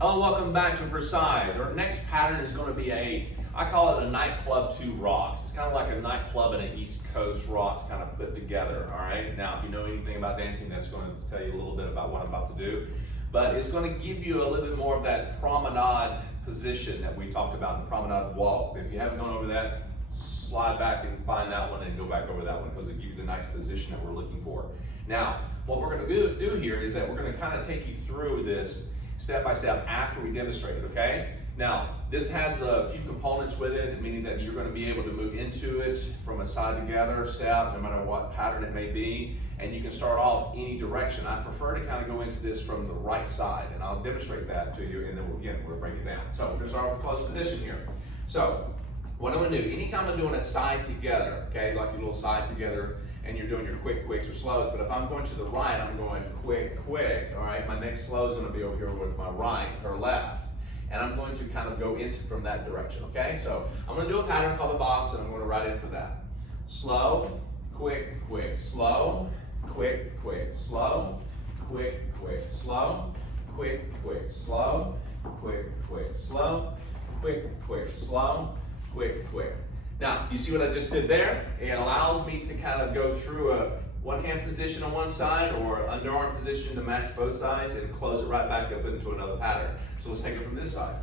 Hello, welcome back to Versailles. Our next pattern is going to be I call it a nightclub to rocks. It's kind of like a nightclub and an East Coast rocks kind of put together, all right? Now, if you know anything about dancing, that's going to tell you a little bit about what I'm about to do. But it's going to give you a little bit more of that promenade position that we talked about, the promenade walk. If you haven't gone over that, slide back and find that one and go back over that one because it gives you the nice position that we're looking for. Now, what we're going to do here is that we're going to kind of take you through this step by step after we demonstrate it, okay? Now, this has a few components with it, meaning that you're going to be able to move into it from a side together step, no matter what pattern it may be, and you can start off any direction. I prefer to kind of go into this from the right side, and I'll demonstrate that to you, and then we'll break it down. So we're going to start with a closed position here. So, what I'm going to do, anytime I'm doing a side together, okay, like your little side together, and you're doing your quick, quicks, or slows, but if I'm going to the right, I'm going quick, quick, all right? My next slow is going to be over here with my right or left, and I'm going to kind of go into from that direction, okay? So I'm going to do a pattern called the box, and I'm going to write in for that. Slow, quick, quick, slow, quick, quick, slow, quick, quick, slow, quick, quick, slow, quick, quick, slow, quick, quick, slow, quick, quick. Now, you see what I just did there? It allows me to kind of go through a one-hand position on one side or underarm position to match both sides and close it right back up into another pattern. So let's take it from this side.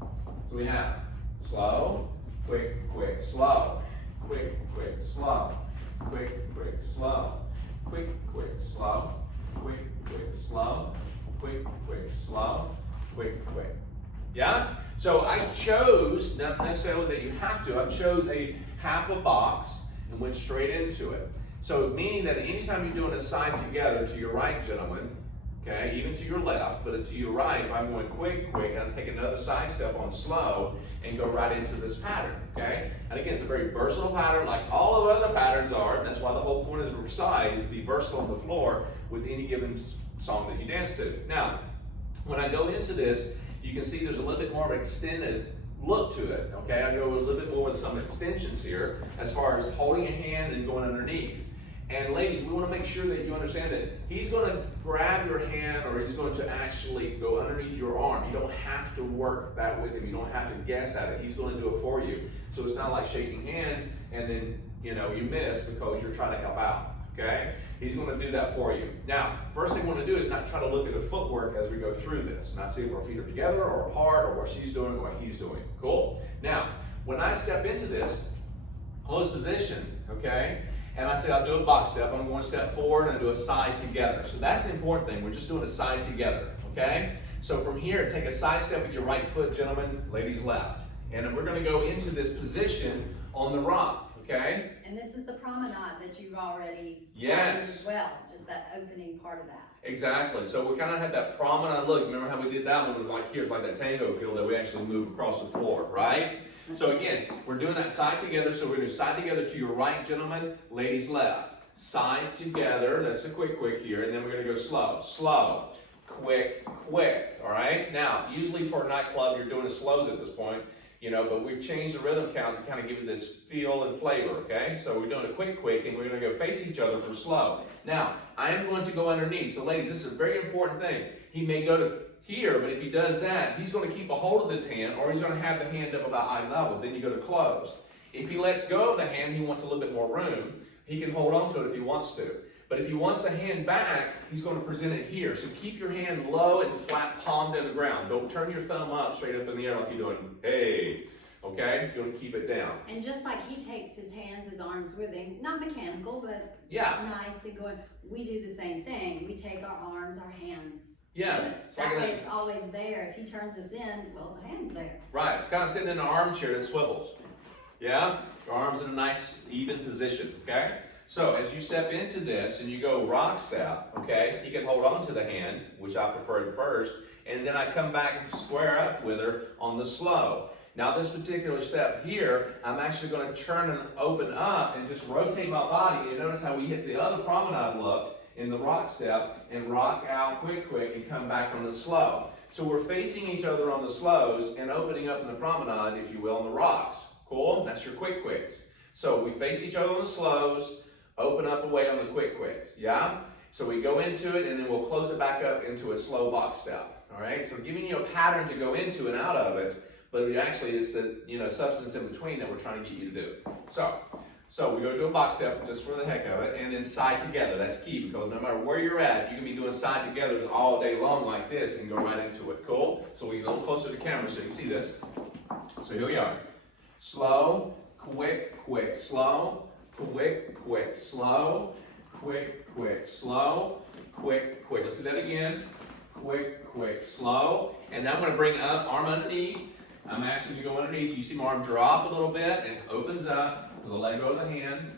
So we have slow, quick, quick, slow, quick, quick, slow, quick, quick, slow, quick, quick, slow, quick, quick, slow, quick, quick, slow, quick, quick. Yeah? So I chose, not necessarily that you have to, I chose a half a box and went straight into it. So meaning that anytime you're doing a side together to your right, gentlemen, okay, even to your left, but to your right, if I'm going quick, quick, and I take another side step on slow and go right into this pattern, okay? And again, it's a very versatile pattern like all of the other patterns are, and that's why the whole point of the Versailles is to be versatile on the floor with any given song that you dance to. Now, when I go into this, you can see there's a little bit more of an extended look to it, okay? I go a little bit more with some extensions here as far as holding a hand and going underneath. And ladies, we want to make sure that you understand that he's going to grab your hand or he's going to actually go underneath your arm. You don't have to work that with him. You don't have to guess at it. He's going to do it for you. So it's not like shaking hands and then, you miss because you're trying to help out, okay? He's going to do that for you. Now, first thing we want to do is not try to look at the footwork as we go through this. Not see if our feet are together or apart or what she's doing or what he's doing. Cool? Now, when I step into this closed position, okay, and I say I'll do a box step, I'm going to step forward and do a side together. So that's the important thing. We're just doing a side together, okay? So from here, take a side step with your right foot, gentlemen, ladies left. And then we're going to go into this position on the rock, okay? And this is the promenade that you've already yes. as well, just that opening part of that. Exactly. So we kind of had that promenade look. Remember how we did that one? It was like here, it's like that tango feel that we actually move across the floor, right? So again, we're doing that side together. So we're going to do side together to your right, gentlemen, ladies left. Side together, that's the quick, quick here. And then we're going to go slow, slow, quick, quick, all right? Now, usually for a nightclub, you're doing the slows at this point. But we've changed the rhythm count to kind of give it this feel and flavor, okay? So we're doing a quick, quick, and we're going to go face each other for slow. Now, I am going to go underneath. So ladies, this is a very important thing. He may go to here, but if he does that, he's going to keep a hold of this hand, or he's going to have the hand up about eye level. Then you go to close. If he lets go of the hand, he wants a little bit more room. He can hold on to it if he wants to. But if he wants the hand back, he's going to present it here. So keep your hand low and flat palm to the ground. Don't turn your thumb up straight up in the air like you're doing, hey, okay? You're going to keep it down. And just like he takes his hands, his arms with him, not mechanical, but nice and going, we do the same thing. We take our arms, our hands. Yes. That way it's always there. If he turns us in, well, the hand's there. Right. It's kind of sitting in an armchair that swivels. Yeah? Your arm's in a nice, even position, okay? So as you step into this and you go rock step, okay, you can hold on to the hand, which I preferred first, and then I come back and square up with her on the slow. Now this particular step here, I'm actually going to turn and open up and just rotate my body. You notice how we hit the other promenade look in the rock step and rock out quick, quick, and come back on the slow. So we're facing each other on the slows and opening up in the promenade, if you will, on the rocks. Cool? That's your quick, quicks. So we face each other on the slows, open up away on the quick, quicks. Yeah? So we go into it and then we'll close it back up into a slow box step. all right? So giving you a pattern to go into and out of it, but it actually is the substance in between that we're trying to get you to do. So we go to a box step just for the heck of it, and then side together. That's key, because no matter where you're at, you can be doing side togethers all day long like this and go right into it. Cool? So we get a little closer to the camera so you can see this. So here we are. Slow, quick, quick, slow, quick, quick, slow, quick, quick, slow, quick, quick. Let's do that again. Quick, quick, slow. And now I'm going to bring up arm underneath. I'm asking you to go underneath. You see my arm drop a little bit and it opens up. Because I let go of the hand.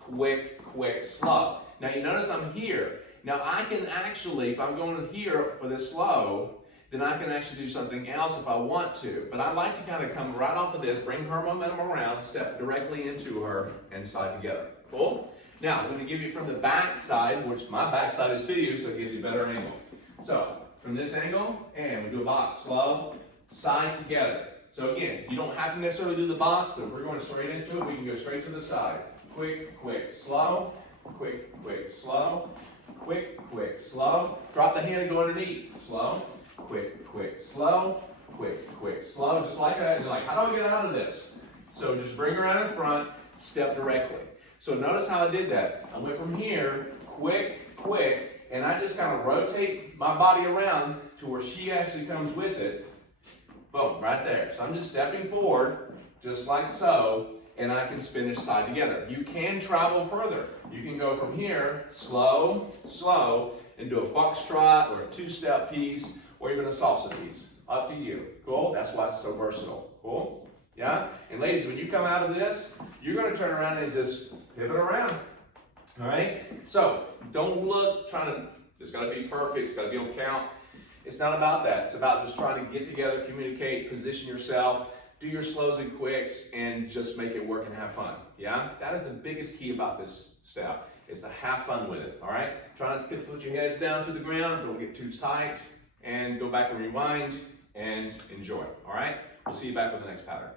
Quick, quick, slow. Now you notice I'm here. Now I can actually, if I'm going here for this slow, then I can actually do something else if I want to. But I like to kind of come right off of this, bring her momentum around, step directly into her, and side together. Cool? Now I'm going to give you from the back side, which my back side is to you, so it gives you a better angle. So from this angle, and we do a box, slow, side together. So again, you don't have to necessarily do the box, but if we're going straight into it, we can go straight to the side. Quick, quick, slow, quick, quick, slow, quick, quick, slow. Drop the hand and go underneath. Slow, quick, quick, slow, quick, quick, slow. Just like that. And you're like, how do I get out of this? So just bring her out in front, step directly. So notice how I did that. I went from here, quick, quick, and I just kind of rotate my body around to where she actually comes with it. Boom, right there. So I'm just stepping forward, just like so, and I can spin this side together. You can travel further. You can go from here, slow, slow, and do a foxtrot or a two-step piece, or even a salsa piece. Up to you. Cool? That's why it's so versatile. Cool? Yeah? And ladies, when you come out of this, you're going to turn around and just pivot around. All right? So don't look it's got to be perfect. It's got to be on count. It's not about that. It's about just trying to get together, communicate, position yourself, do your slows and quicks, and just make it work and have fun. Yeah? That is the biggest key about this step, is to have fun with it. All right? Try not to put your heads down to the ground. Don't get too tight. And go back and rewind and enjoy. All right? We'll see you back for the next pattern.